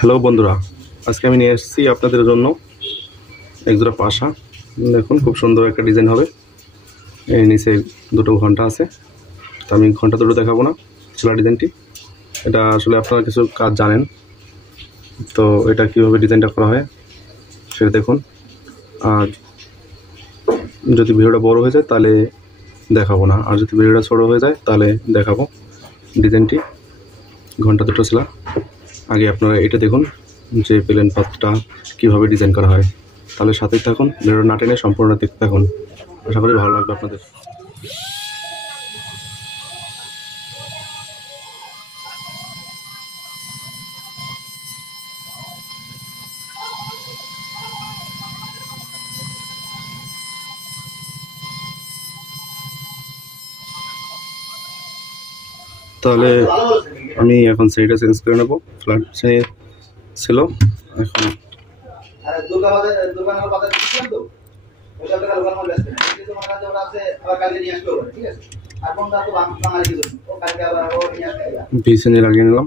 Hello বন্ধুরা, আজকে আমি নিয়ে এসেছি আপনাদের জন্য একজোড়া পাশা। দেখুন, খুব সুন্দর একটা ডিজাইন হবে। এই নিচে দুটো ঘন্টা আছে, তো আমি ঘন্টা দুটো দেখাবো না, ছোলা ডিজাইনটি। এটা আসলে আপনারা কিছু কাজ জানেন, তো এটা কীভাবে ডিজাইনটা করা হয় সেটা দেখুন। আর যদি ভিডিওটা বড় হয়ে যায় তাহলে দেখাবো না, আর যদি ভিডিওটা ছোটো হয়ে যায় তাহলে দেখাবো ডিজাইনটি। ঘন্টা দুটো ছোলা। আগে আপনারা এটা দেখুন যে প্লেন পাতটা কীভাবে ডিজাইন করা হয়, তাহলে সাথেই থাকুন, ভিডিওটা না টেনে সম্পূর্ণ দেখতে থাকুন। আশা করি ভালো লাগবে আপনাদের। তাহলে আমি এখন সেইটা চেঞ্জ করে নেবো। ফ্ল্যাট ছিল, এখন ভিসেনে লাগিয়ে নিলাম।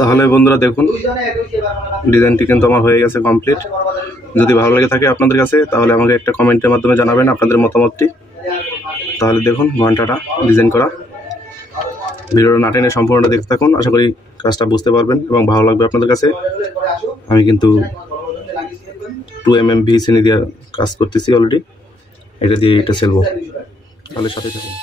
তাহলে বন্ধুরা দেখুন, ডিজাইনটি কিন্তু আমার হয়ে গেছে কমপ্লিট। যদি ভালো লেগে থাকে আপনাদের কাছে তাহলে আমাকে একটা কমেন্টের মাধ্যমে জানাবেন আপনাদের মতামতটি। তাহলে দেখুন ঘন্টাটা ডিজাইন করা। ভিডিওটা না টেনে সম্পূর্ণটা দেখতে থাকুন, আশা করি কাজটা বুঝতে পারবেন এবং ভালো লাগবে আপনাদের কাছে। আমি কিন্তু 2mm ভিসেনে দিয়ে কাজ করতেছি অলরেডি, এটা দিয়ে এটা সেলবো। তাহলে সাথে থাকুন।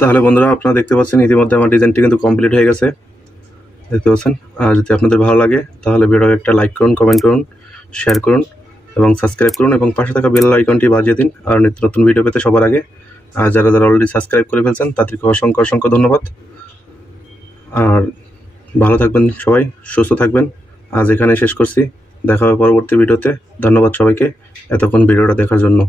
তাহলে বন্ধুরা আপনারা দেখতে পাচ্ছেন ইতিমধ্যে আমার ডিজাইনটি কিন্তু কমপ্লিট হয়ে গেছে, দেখতে পাচ্ছেন। আর যদি আপনাদের ভালো লাগে তাহলে ভিডিওকে একটা লাইক করুন, কমেন্ট করুন, শেয়ার করুন এবং সাবস্ক্রাইব করুন এবং পাশে থাকা বেল আইকনটি বাজিয়ে দিন আর নিত্য নতুন ভিডিও পেতে সবার আগে। আর যারা যারা অলরেডি সাবস্ক্রাইব করে ফেলছেন তাদেরকে অসংখ্য অসংখ্য ধন্যবাদ। আর ভালো থাকবেন সবাই, সুস্থ থাকবেন। আজ এখানে শেষ করছি, দেখা হবে পরবর্তী ভিডিওতে। ধন্যবাদ সবাইকে এতক্ষণ ভিডিওটা দেখার জন্য।